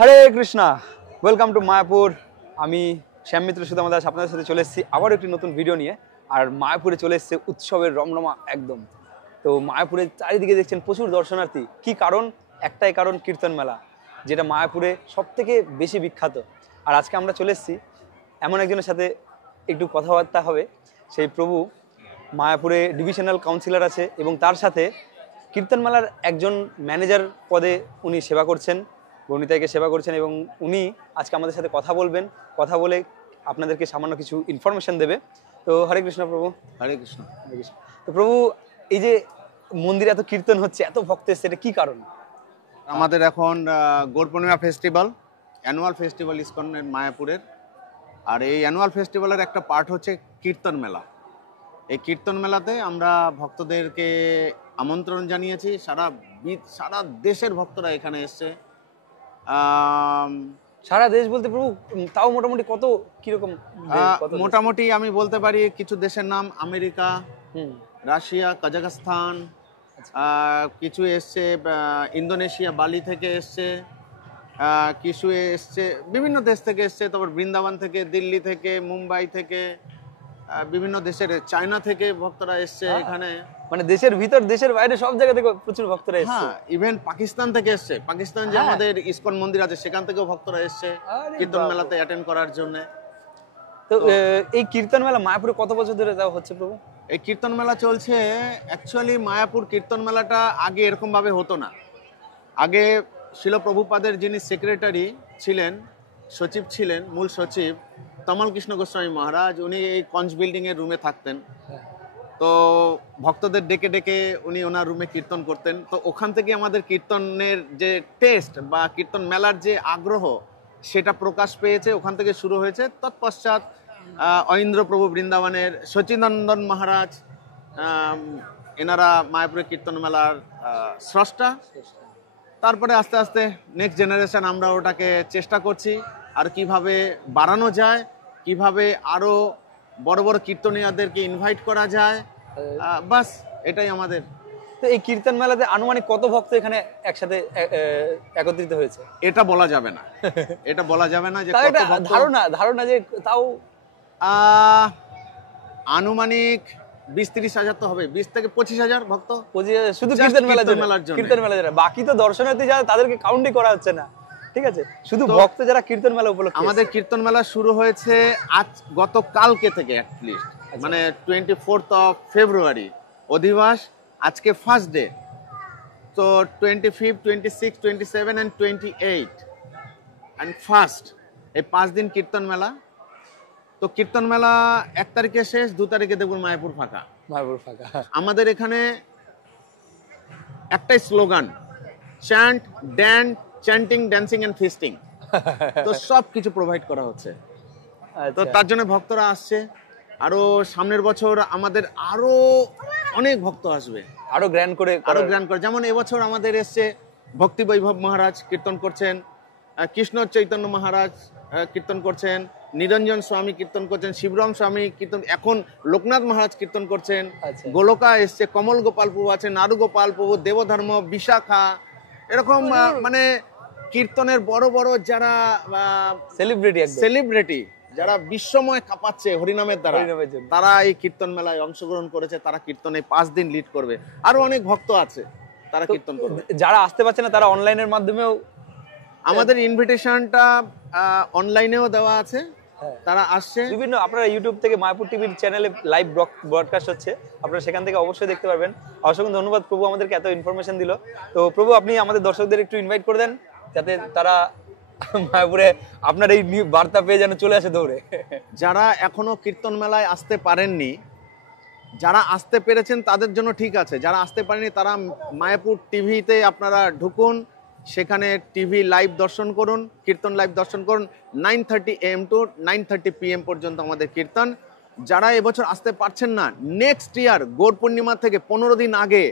Hare Krishna, welcome to Mayapur. আমি শ্যাম মিত্র সুদামা দাস আপনাদের সাথে চলে এসেছি আবার একটি নতুন ভিডিও নিয়ে। আর মায়াপুরে চলে এসেছে উৎসবের রমরমা একদম। তো মায়াপুরে চারিদিকে দেখছেন প্রচুর দর্শনার্থী। কি কারণ? একটাই কারণ, কীর্তন মেলা, যেটা মায়াপুরে সব থেকে বেশি বিখ্যাত। আর আজকে আমরা চলে এসেছি এমন একজনের সাথে একটু কথাবার্তা হবে। সেই প্রভু মায়াপুরে ডিভিশনাল কাউন্সিলর আছে এবং তার সাথে কীর্তন মেলার একজন ম্যানেজার পদে উনি সেবা করছেন, গণিতাইকে সেবা করছেন, এবং উনি আজকে আমাদের সাথে কথা বলবেন। কথা বলে আপনাদেরকে সামান্য কিছু ইনফরমেশন দেবে। তো হরে কৃষ্ণ প্রভু। হরে কৃষ্ণ। হরে কৃষ্ণ। তো প্রভু, এই যে মন্দিরে এত কীর্তন হচ্ছে, এত ভক্ত এসছে, এটা কি কারণ? আমাদের এখন গৌর পূর্ণিমা ফেস্টিভ্যাল, অ্যানুয়াল ফেস্টিভ্যাল ইসকনের মায়াপুরের। আর এই অ্যানুয়াল ফেস্টিভ্যালের একটা পার্ট হচ্ছে কীর্তন মেলা। এই কীর্তন মেলাতে আমরা ভক্তদেরকে আমন্ত্রণ জানিয়েছি। সারা দেশের ভক্তরা এখানে এসছে। সারা দেশ বলতে প্রভু তাও মোটামুটি কত কিরকম? মোটামুটি আমি বলতে পারি কিছু দেশের নাম: আমেরিকা, রাশিয়া, কাজাখস্তান, কিছু এসছে ইন্দোনেশিয়া, বালি থেকে এসছে, কিছু এসছে বিভিন্ন দেশ থেকে এসছে। তারপর বৃন্দাবন থেকে, দিল্লি থেকে, মুম্বাই থেকে, বিভিন্ন দেশের, চায়না থেকে ভক্তরা এসছে এখানে। মানে দেশের ভিতর, দেশের বাইরে সব জায়গা থেকে প্রচুর ভক্তরা এসছে। হ্যাঁ, ইভেন পাকিস্তান থেকে এসছে। পাকিস্তান যে আমাদের ইসকন মন্দির আছে, সেখান থেকেও ভক্তরা এসছে কীর্তন মেলাতে অ্যাটেন্ড করার জন্য। তো এই কীর্তন মেলা মায়াপুরে কত বছর ধরে দেওয়া হচ্ছে প্রভু? এই কীর্তন মেলা চলছে, অ্যাকচুয়ালি মায়াপুর কীর্তন মেলাটা আগে এরকম ভাবে হতো না। আগে শিল প্রভুপাদের যিনি সেক্রেটারি ছিলেন, সচিব ছিলেন, মূল সচিব তমাল কৃষ্ণ গোস্বামী মহারাজ, উনি এই কঞ্চ বিল্ডিং এর রুমে থাকতেন। তো ভক্তদের ডেকে ডেকে উনি ওনার রুমে কীর্তন করতেন। তো ওখান থেকে আমাদের কীর্তনের যে টেস্ট বা কীর্তন মেলার যে আগ্রহ, সেটা প্রকাশ পেয়েছে, ওখান থেকে শুরু হয়েছে। তৎপশ্চাৎ অইন্দ্র প্রভু বৃন্দাবনের, সচিনন্দন মহারাজ, এনারা মায়াপুরের কীর্তন মেলার স্রষ্টা। তারপরে আস্তে আস্তে নেক্সট জেনারেশন আমরা ওটাকে চেষ্টা করছি আর কিভাবে বাড়ানো যায়, কিভাবে আরো বড় বড় কীর্তনীয়দেরকে ইনভাইট করা যায়। বাস এটাই আমাদের। তো এই কীর্তন মেলাতে আনুমানিক কত ভক্ত এখানে একসাথে একত্রিত হয়েছে? এটা বলা যাবে না, এটা বলা যাবে না যে কত ভক্ত। ধারণা যে তাও আনুমানিক 20-30 হাজার তো হবে, 20 থেকে 25 হাজার ভক্ত শুধু কীর্তন মেলার জন্য। কীর্তন মেলা যারা, বাকি তো দর্শনার্থী যারা, তাদেরকে কাউন্টই করা হচ্ছে না। ঠিক আছে, শুধু ভক্ত যারা কীর্তন মেলা উপলক্ষে। আমাদের কীর্তন মেলা শুরু হয়েছে গতকালকে থেকে, অ্যাটলিস্ট মানে 24th of February অধিবাস, আজকে ফার্স্ট ডে। তো 25, 26, 27 and 28 and ফার্স্ট, এই 5 দিন কীর্তন মেলা। তো কীর্তন মেলা 1 তারিখে শেষ, 2 তারিখে দেখুন মায়াপুর ফাঁকা। আমাদের এখানে একটাই slogan: chant, dance, chanting, dancing and feasting. তো সব কিছু প্রোভাইড করা হচ্ছে। তো তার জন্য ভক্তরা আসছে। আরো সামনের বছর আমাদের আরো অনেক ভক্ত আসবে, আরো গ্র্যান্ড করে। যেমন এবছর আমাদের এসছে ভক্তি বৈভব মহারাজ কীর্তন করছেন, কৃষ্ণ চৈতন্য মহারাজ কীর্তন করছেন, নিরঞ্জন স্বামী কীর্তন করছেন, শিবরাম স্বামী কীর্তন, এখন লোকনাথ মহারাজ কীর্তন করছেন, গোলকা এসছে, কমল গোপাল প্রভু আছে, নারু গোপাল প্রভু, দেবধর্ম, বিশাখা, এরকম মানে কীর্তনের বড় বড় যারা সেলিব্রিটি, যারা বিশ্বময় কাঁপাচ্ছে হরিনামের দ্বারা, তারা এই কীর্তন মেলায় অংশগ্রহণ করেছে। তারা কীর্তনে 5 দিন লিড করবে। আরো অনেক ভক্ত আছে, তারা কীর্তন করবে। যারা আসতে পারছে না, তারা অনলাইনের মাধ্যমেও আমাদের ইনভিটেশনটা অনলাইনেও দেওয়া আছে, তারা আসছে। বিভিন্ন আপনারা ইউটিউব থেকে মায়াপুর টিভির চ্যানেলে লাইভ ব্রডকাস্ট হচ্ছে, আপনারা সেখান থেকে অবশ্যই দেখতে পারবেন। অসংখ্য ধন্যবাদ প্রভু আমাদেরকে এত ইনফরমেশন দিল। তো প্রভু, আপনি আমাদের দর্শকদের একটু ইনভাইট করে দেন, যাতে তারা মায়াপুরে আপনার এই বার্তা পেয়ে যেন চলে আসে দৌড়ে। যারা এখনো কীর্তন মেলায় আসতে পারেননি, যারা আসতে পেরেছেন তাদের জন্য ঠিক আছে। যারা আসতে পারেনি, তারা মায়াপুর টিভিতে আপনারা ঢুকুন, সেখানে টিভি লাইভ দর্শন করুন, কীর্তন লাইভ দর্শন করুন। 9:30 AM to 9:30 PM পর্যন্ত আমাদের কীর্তন। যারা এবছর আসতে পারছেন না, নেক্সট ইয়ার গৌর পূর্ণিমা থেকে 15 দিন আগে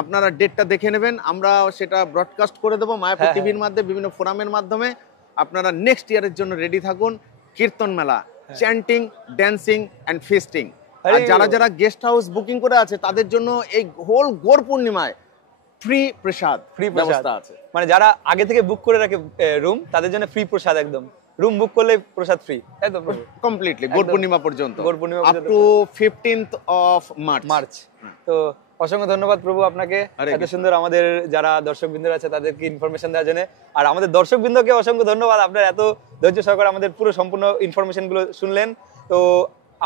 আপনারা ডেটটা দেখে নেবেন, আমরা সেটা ব্রডকাস্ট করে দেবো মায়াপুর টিভির মাধ্যমে, বিভিন্ন ফোরামের মাধ্যমে। আপনারা নেক্সট ইয়ারের জন্য রেডি থাকুন। কীর্তন মেলা, চ্যান্টিং, ড্যান্সিং অ্যান্ড ফিস্টিং। আর যারা যারা গেস্ট হাউস বুকিং করে আছে, তাদের জন্য এই হোল গৌর পূর্ণিমায় ফ্রি প্রসাদ ফ্রি ব্যবস্থা আছে। মানে যারা আগে থেকে বুক করে রাখে রুম, তাদের জন্য ফ্রি প্রসাদ একদম। রুম বুক করলে প্রসাদ ফ্রি, তাই তো প্রভু? কমপ্লিটলি গৌর পূর্ণিমা পর্যন্ত, গৌর পূর্ণিমা আপ পর্যন্ত। To 15th of March. তো অসংখ্য ধন্যবাদ প্রভু আপনাকে হরে এত কৃষ্ণ। সুন্দর আমাদের যারা দর্শকবৃন্দ আছে তাদেরকে ইনফরমেশন দেওয়ার জন্য। আর আমাদের দর্শকবৃন্দকে অসংখ্য ধন্যবাদ, আপনার এত ধৈর্য সহকারে আমাদের পুরো সম্পূর্ণ ইনফরমেশন গুলো শুনলেন। তো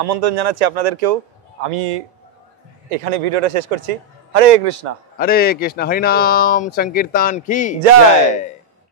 আমন্ত্রণ জানাচ্ছি আপনাদেরকেও। আমি এখানে ভিডিওটা শেষ করছি। হরে কৃষ্ণ। হরে কৃষ্ণ, হরিনাম সংকীর্তন কি জয়। জয়।